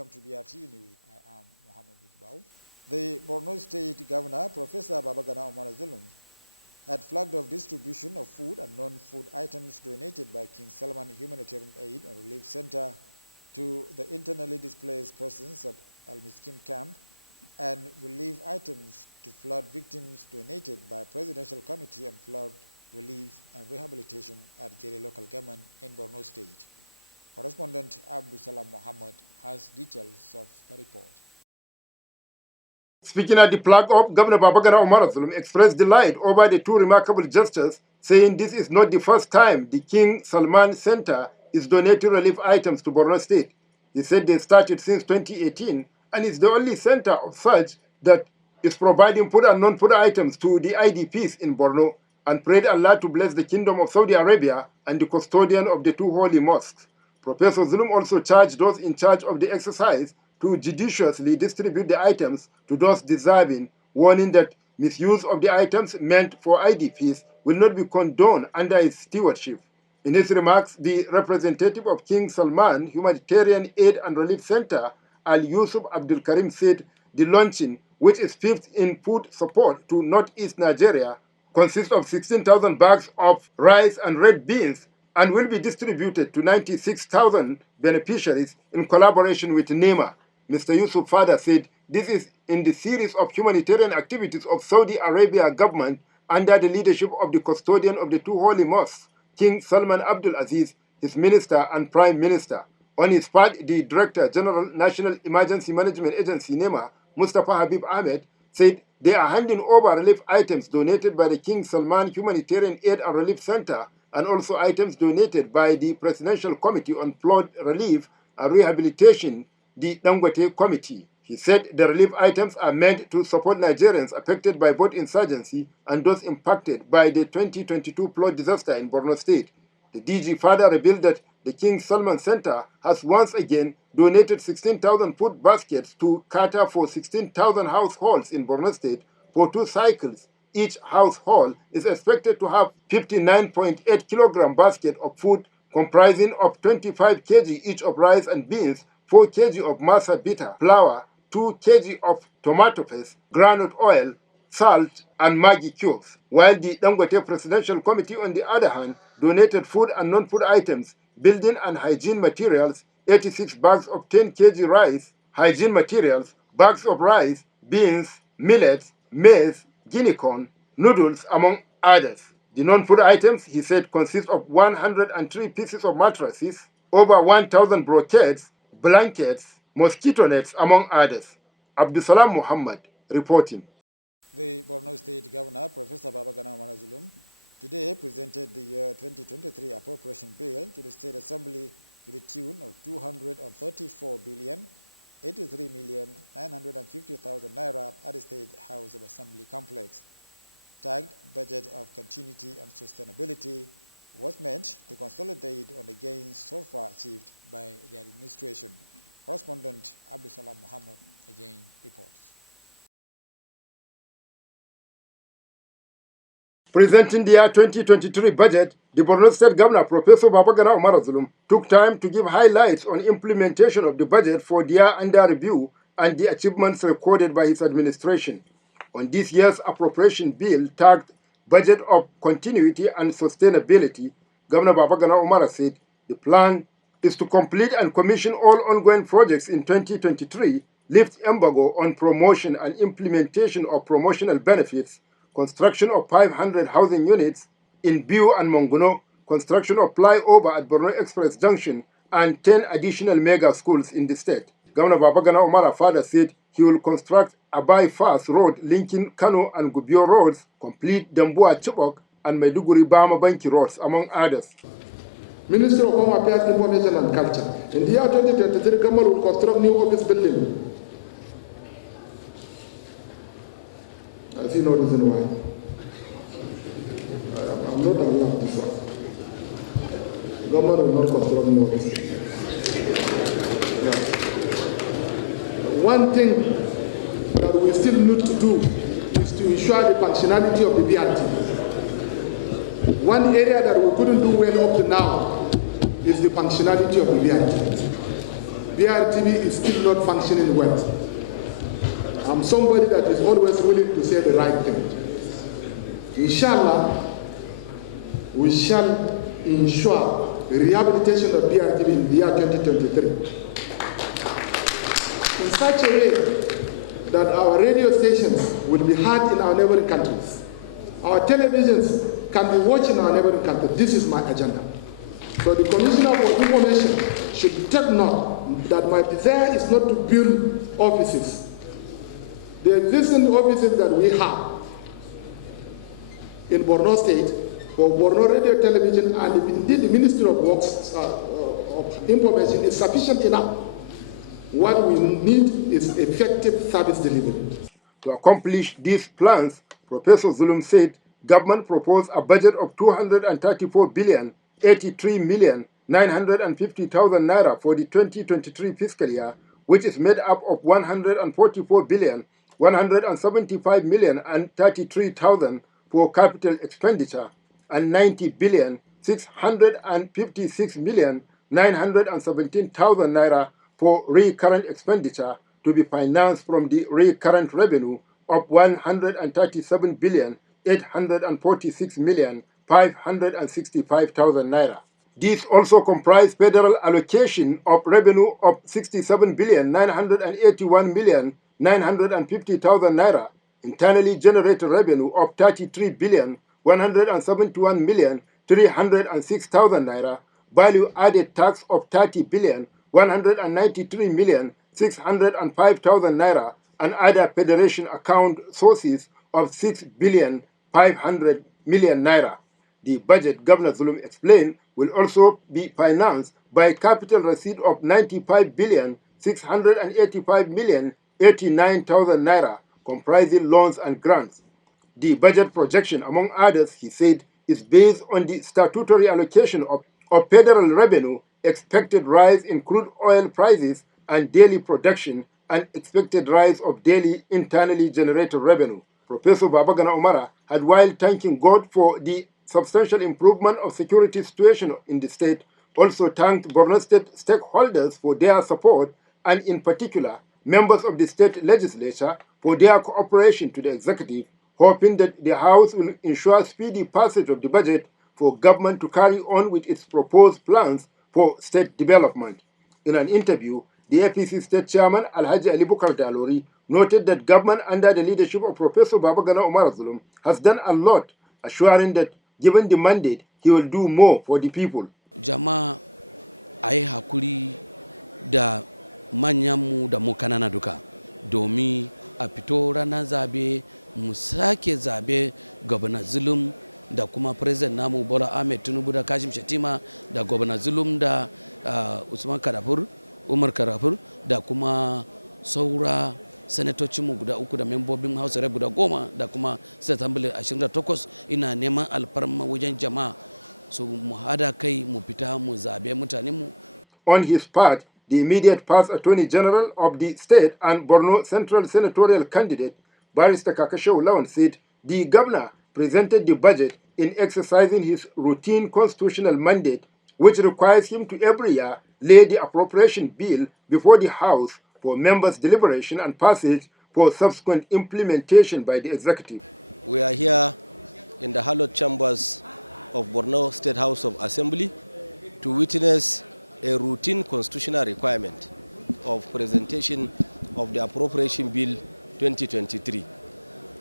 welcome to Brtv News. I am Muhammad Butbau. The Borno State Governor, Professor Babagana Omar Zulum, had flagged off distribution of food and non-food items donated by King Salman Humanitarian Aid and Relief Center to the internally displaced persons at Al-Miskin Camp and relief items to flood victims donated by Presidential Committee on Flood Relief and Rehabilitation at Jere Local Government in Borno State. Correspondent Abdusalam Mohammed has details of the report. Speaking at the flag-off, Governor Babagana Omar Zulum expressed delight over the two remarkable gestures, saying this is not the first time the King Salman Center is donating relief items to Borno State. He said they started since 2018 and is the only center of such that is providing food and non-food items to the IDPs in Borno, and prayed Allah to bless the Kingdom of Saudi Arabia and the custodian of the two holy mosques. Professor Zulum also charged those in charge of the exercise to judiciously distribute the items to those deserving, warning that misuse of the items meant for IDPs will not be condoned under his stewardship. In his remarks, the representative of King Salman Humanitarian Aid and Relief Center, Al Yusuf Abdul Karim, said the launching, which is fifth in food support to Northeast Nigeria, consists of 16,000 bags of rice and red beans and will be distributed to 96,000 beneficiaries in collaboration with NEMA. Mr. Yusuf further said this is in the series of humanitarian activities of Saudi Arabia government under the leadership of the custodian of the two holy mosques, King Salman Abdul Aziz, his minister and prime minister. On his part, the Director General National Emergency Management Agency, NEMA, Mustafa Habib Ahmed, said they are handing over relief items donated by the King Salman Humanitarian Aid and Relief Center and also items donated by the Presidential Committee on Flood Relief and Rehabilitation, the Dangote Committee. He said the relief items are meant to support Nigerians affected by both insurgency and those impacted by the 2022 flood disaster in Borno State. The DG further revealed that the King Salman Center has once again donated 16,000 food baskets to cater for 16,000 households in Borno State for 2 cycles. Each household is expected to have 59.8 kilogram basket of food comprising of 25 kg each of rice and beans, 4 kg of masa bitter flour, 2 kg of tomato paste, groundnut oil, salt, and Maggi cubes, while the Dangote Presidential Committee, on the other hand, donated food and non-food items, building and hygiene materials, 86 bags of 10 kg rice, hygiene materials, bags of rice, beans, millets, maize, guinea corn, noodles, among others. The non-food items, he said, consist of 103 pieces of mattresses, over 1,000 brocades, blankets, mosquito nets, among others. Abdusalam Muhammad reporting. The Borno State Governor, Professor Babagana Omar Zulum, today presented the year 2023 appropriation bill to the State Assembly to the tune of 234,083,950,000 naira at the State House of Assembly complex. Tagged Budget of Continuity and Sustainability was meant to consolidate on the gains so far achieved by the administration. Correspondent Abdusalam Muhammad again reports. Presenting the year 2023 budget, the Borno State Governor, Professor Babagana Omar Zulum, took time to give highlights on implementation of the budget for the year under review and the achievements recorded by his administration. On this year's appropriation bill tagged Budget of Continuity and Sustainability, Governor Babagana Omar said the plan is to complete and commission all ongoing projects in 2023, lift embargo on promotion and implementation of promotional benefits, construction of 500 housing units in Biu and Monguno, construction of flyover at Borno Express Junction, and 10 additional mega schools in the state. Governor Babagana Omar further said he will construct a bypass road linking Kano and Gubio roads, complete Dambua Chibok and Maiduguri Bama Banki roads, among others. Ministry of Home Affairs, Information and Culture. In the year 2023, government will construct new office building. I see no reason why. I'm not allowed this one. Government will not construct new office. Yeah. One thing that we still need to do is to ensure the functionality of the BRT. One area that we couldn't do well up to now is the functionality of the BRT. BRTV is still not functioning well. I'm somebody that is always willing to say the right thing. Inshallah, we shall ensure rehabilitation of BRTV in the year 2023 in such a way that our radio stations will be heard in our neighboring countries. Our televisions can be watched in our neighboring countries. This is my agenda. So the Commissioner for Information should take note that my desire is not to build offices. The existing offices that we have in Borno State for Borno Radio Television and indeed the Ministry of Works of Information is sufficient enough. What we need is effective service delivery. To accomplish these plans, Professor Zulum said government proposed a budget of 234 billion 83,950,000 naira for the 2023 fiscal year, which is made up of 144 billion 175,033,000 for capital expenditure and 90 billion 656,917,000 naira for recurrent expenditure to be financed from the recurrent revenue of 137 billion 846,565,000 naira. These also comprise federal allocation of revenue of 67 billion 981,950,000 naira, internally generated revenue of 33 billion 171,306,000 naira, value added tax of 30 billion 193,605,000 naira, and other federation account sources of 6 billion 500 million naira. The budget, Governor Zulum explained, will also be financed by capital receipt of 95 billion 685,089,000 naira, comprising loans and grants. The budget projection, among others, he said, is based on the statutory allocation of federal revenue, expected rise in crude oil prices and daily production, and expected rise of daily internally generated revenue. Professor Babagana Umara had, while thanking God for the substantial improvement of security situation in the state, also thanked Borno State stakeholders for their support, and in particular, members of the state legislature for their cooperation to the executive, hoping that the House will ensure speedy passage of the budget for government to carry on with its proposed plans for state development. In an interview, the APC State Chairman Alhaji Ali Bukar Dalori noted that government under the leadership of Professor Babagana Umar Zulum has done a lot, assuring that given the mandate, he will do more for the people. Jama'a ai hakuri da manyanmu da mu kanana duka domin a fito ranar zabe mu sake zabe gwamna Zulum da kuma president namu Bola Ahmed Tinubu da Kashim Shettima da gwamna Zulum da Usman Karafur Umar Karafur da kuma saura sanatocinmu guda uku da membobin House Rep guda 10 da kuma State Assembly 28 ina neman alfarma wajen jama'a su mu hada kai mu fita mu zabe mutanenmu. On his part, the immediate past Attorney General of the state and Borno Central Senatorial candidate, Barrister Kakashew Lawan, said the governor presented the budget in exercising his routine constitutional mandate, which requires him to every year lay the appropriation bill before the House for members' deliberation and passage for subsequent implementation by the executive. We are here in the hallowed chambers of Borno State House of Assembly to witness a routine constitutional requirement of presentation of the appropriation bill 2023.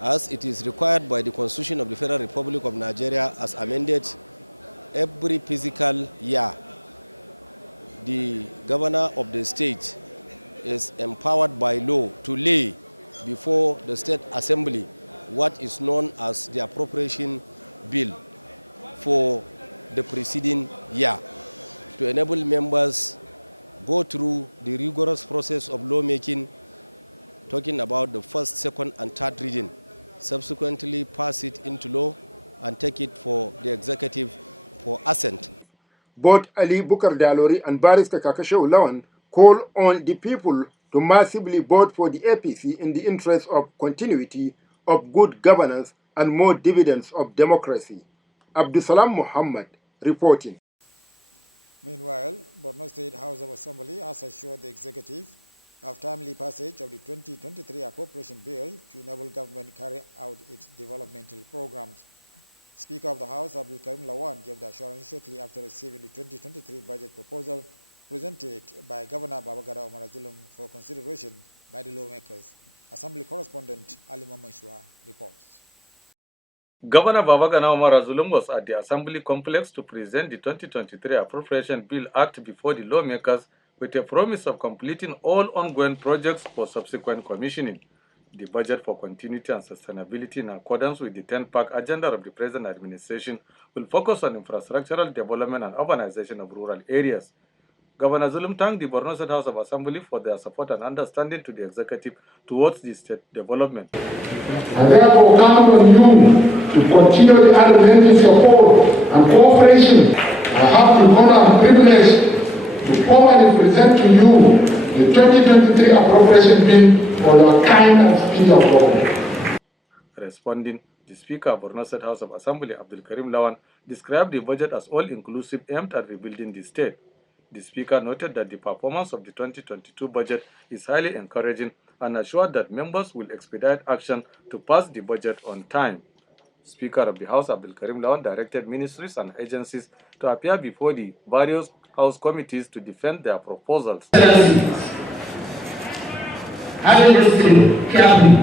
As it is required by the Constitution of the Federal Republic of Nigeria as amended, every fiscal year, the governor of the state is empowered by law to lay before the State Assembly what is known as the appropriation bill for the preceding year, to enable members go through the rigorous process of lawmaking, talking about the first, second, and third reading, subsequently pass it into law and take it for the executive for assent. Both Ali Bukar Dalori and Barrister Kakashew Lawan call on the people to massively vote for the APC in the interest of continuity of good governance and more dividends of democracy. Abdusalam Muhammad reporting. Meanwhile, Borno State House of Assembly has assured the executive of timely passage of the 2023 appropriation bill to enable government to carry out its developmental programs. Speaker of the House, Abdul Karim Lawan, gave the assurance shortly after receiving the 2023 budget proposal presented by Governor Babagana Omar Zulum for consideration by the lawmakers. Assembly correspondent Ali Mamashwa reports. Governor Babagana Omar Zulum was at the Assembly complex to present the 2023 Appropriation Bill Act before the lawmakers with a promise of completing all ongoing projects for subsequent commissioning. The budget for continuity and sustainability in accordance with the 10-pack agenda of the present administration will focus on infrastructural development and urbanization of rural areas. Governor Zulum thanked the Borno State House of Assembly for their support and understanding to the executive towards the state development. I therefore count on you to continue the unrelenting support and cooperation. I have the honor and privilege to formally present to you the 2023 appropriation bill for your kind and speedy approval. Responding, the Speaker of Borno State House of Assembly, Abdul Karim Lawan, described the budget as all-inclusive aimed at rebuilding the state. The Speaker noted that the performance of the 2022 budget is highly encouraging and assured that members will expedite action to pass the budget on time. Speaker of the House, Abdul Karim Lawan, directed ministries and agencies to appear before the various House committees to defend their proposals. Having listened carefully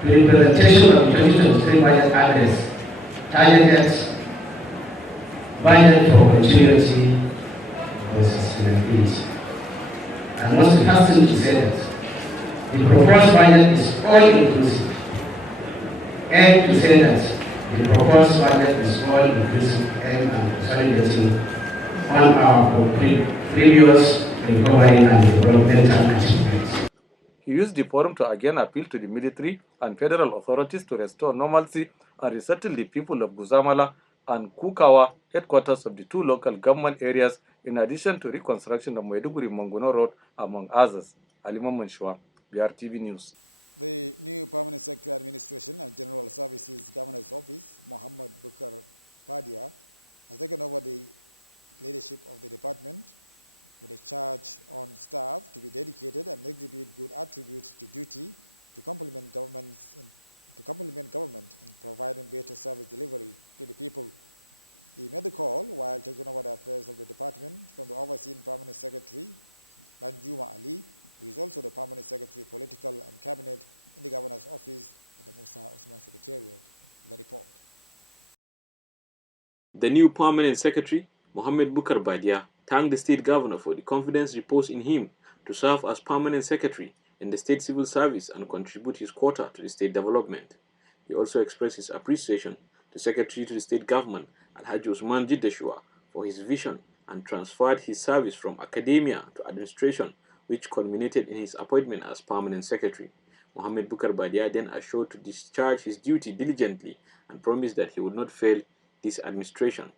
to the presentation of the 2023 budget address, targeted budget for continuity and sustainability. I must hasten to say that the proposed budget is all-inclusive, and to say that the proposed budget is all-inclusive and consolidating on our previous recovery and developmental achievements. He used the forum to again appeal to the military and federal authorities to restore normalcy and resettle the people of Guzamala and Kukawa, headquarters of the two local government areas, in addition to reconstruction of Maiduguri-Manguno Road, among others. Alima Manshwa, Brtv News. The new Permanent Secretary Administration and General Services Governor's Office, Muhammad Bukar Padia, has taken over the leadership of the department with a charge on staff to be dedicated and exhibit good attributes to duty to complement government in providing better service delivery to the people. He made the call while taking over the affairs of the department from the overseeing Permanent Secretary, Danjuma Ali, who is also the Permanent Secretary, Political and Cabinet in the Governor's Office at the Musa Osman Secretariat. The report. The new Permanent Secretary, Mohammed Bukar Badia, thanked the State Governor for the confidence reposed in him to serve as Permanent Secretary in the State Civil Service and contribute his quota to the state development. He also expressed his appreciation to Secretary to the State Government, Alhaji Usman Jiddashua, for his vision and transferred his service from academia to administration, which culminated in his appointment as Permanent Secretary. Mohammed Bukar Badia then assured to discharge his duty diligently and promised that he would not fail this administration.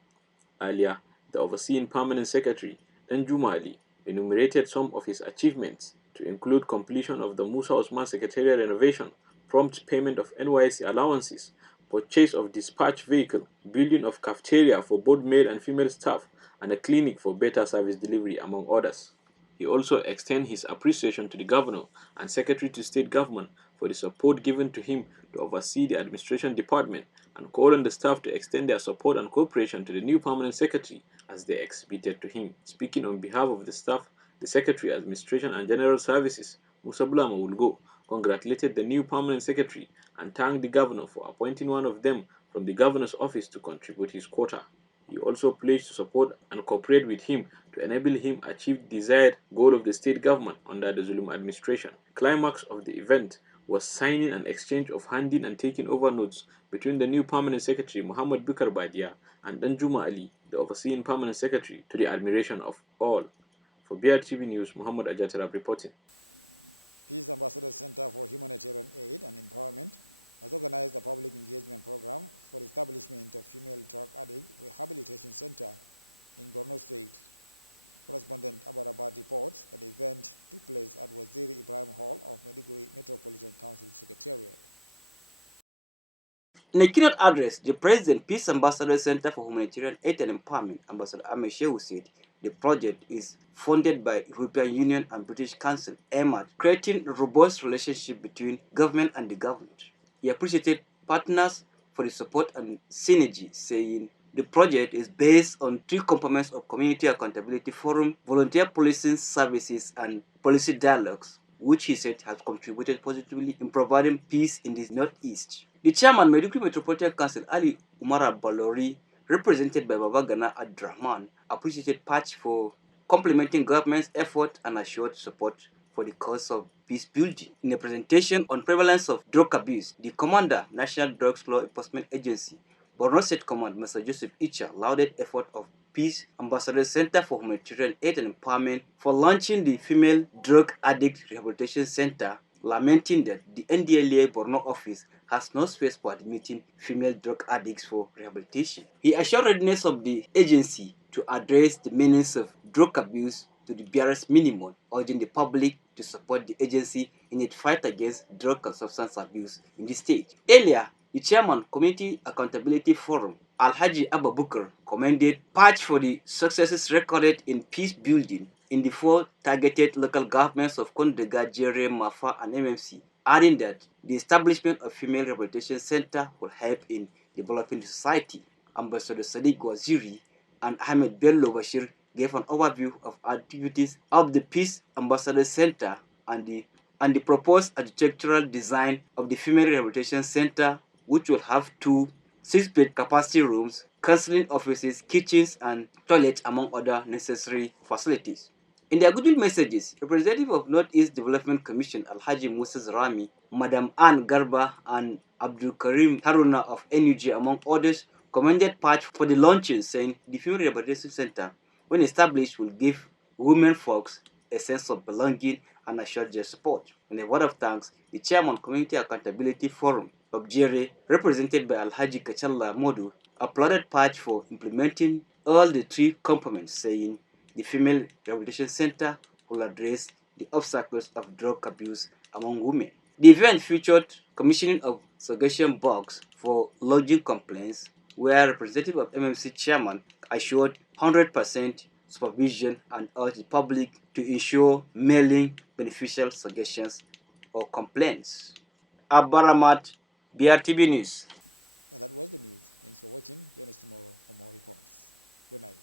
Earlier, the overseeing Permanent Secretary, Danjuma Ali, enumerated some of his achievements to include completion of the Musa Osman Secretariat renovation, prompt payment of NYSC allowances, purchase of dispatch vehicle, building of cafeteria for both male and female staff, and a clinic for better service delivery, among others. He also extended his appreciation to the Governor and Secretary to State Government for the support given to him to oversee the administration department and called on the staff to extend their support and cooperation to the new Permanent Secretary as they exhibited to him. Speaking on behalf of the staff, the Secretary, Administration and General Services, Musa Bulama Wulgo, congratulated the new Permanent Secretary and thanked the Governor for appointing one of them from the Governor's office to contribute his quota. He also pledged to support and cooperate with him to enable him achieve the desired goal of the state government under the Zulum administration. Climax of the event was signing and exchange of handing and taking over notes between the new Permanent Secretary Muhammad Bukar Badia and Danjuma Ali, the overseeing Permanent Secretary, to the admiration of all. For BRTV News, Muhammad Ajatarab reporting. Peace Ambassador Center for Humanitarian Aid and Empowerment has organized a public engagement program for the establishment of female drug addict rehabilitation center in Borno State. Correspondent Abarabad reports that the event took place at Waziri Ibrahim Hall of Maiduguri Metropolitan Council Secretariat. In a keynote address, the President, Peace Ambassador Center for Humanitarian Aid and Empowerment, Ambassador Ahmed Shehu, said the project is funded by European Union and British Council, aimed at creating a robust relationship between government and the government. He appreciated partners for the support and synergy, saying the project is based on three components of community accountability forum, volunteer policing services, and policy dialogues, which he said has contributed positively in providing peace in the Northeast. The chairman, Maiduguri Metropolitan Council, Ali Umara Balori, represented by Babagana Abdurrahman, appreciated Patch for complementing government's effort and assured support for the cause of peace building. In a presentation on prevalence of drug abuse, the commander, National Drugs Law Enforcement Agency, Borno State Command, Mr. Joseph Icha, lauded effort of Peace Ambassador Center for Humanitarian Aid and Empowerment for launching the Female Drug Addict Rehabilitation Center, lamenting that the NDLEA Borno office has no space for admitting female drug addicts for rehabilitation. He assured readiness of the agency to address the menace of drug abuse to the barest minimum, urging the public to support the agency in its fight against drug and substance abuse in the state. Earlier, the chairman, Community Accountability Forum, Alhaji Abba Bukar, commended Patch for the successes recorded in peace building in the four targeted local governments of Kondega, Jere, Mafa, and MMC, adding that the establishment of Female Rehabilitation Center will help in developing the society. Ambassador Sadiq Waziri and Ahmed Bello Bashir gave an overview of activities of the Peace Ambassador Center and the proposed architectural design of the Female Rehabilitation Center, which will have two 6-bed capacity rooms, counseling offices, kitchens, and toilets, among other necessary facilities. In their goodwill messages, representative of Northeast Development Commission Alhaji Musa Zarami, Madam Ann Garba, and Abdul Karim Haruna of NUG, among others, commended Patch for the launching, saying the Female Rehabilitation Center, when established, will give women folks a sense of belonging and assure their support. In a word of thanks, the chairman, Community Accountability Forum of Jere, represented by Alhaji Kachalla Modu, applauded Patch for implementing all the three components, saying the Female Rehabilitation Center will address the obstacles of drug abuse among women. The event featured commissioning of suggestion box for lodging complaints, where representative of MMC chairman assured 100% supervision and urged the public to ensure mailing beneficial suggestions or complaints. Abaramat, BRTV News. And that was the news. Thanks for watching. Join us tomorrow for more reports. Good night.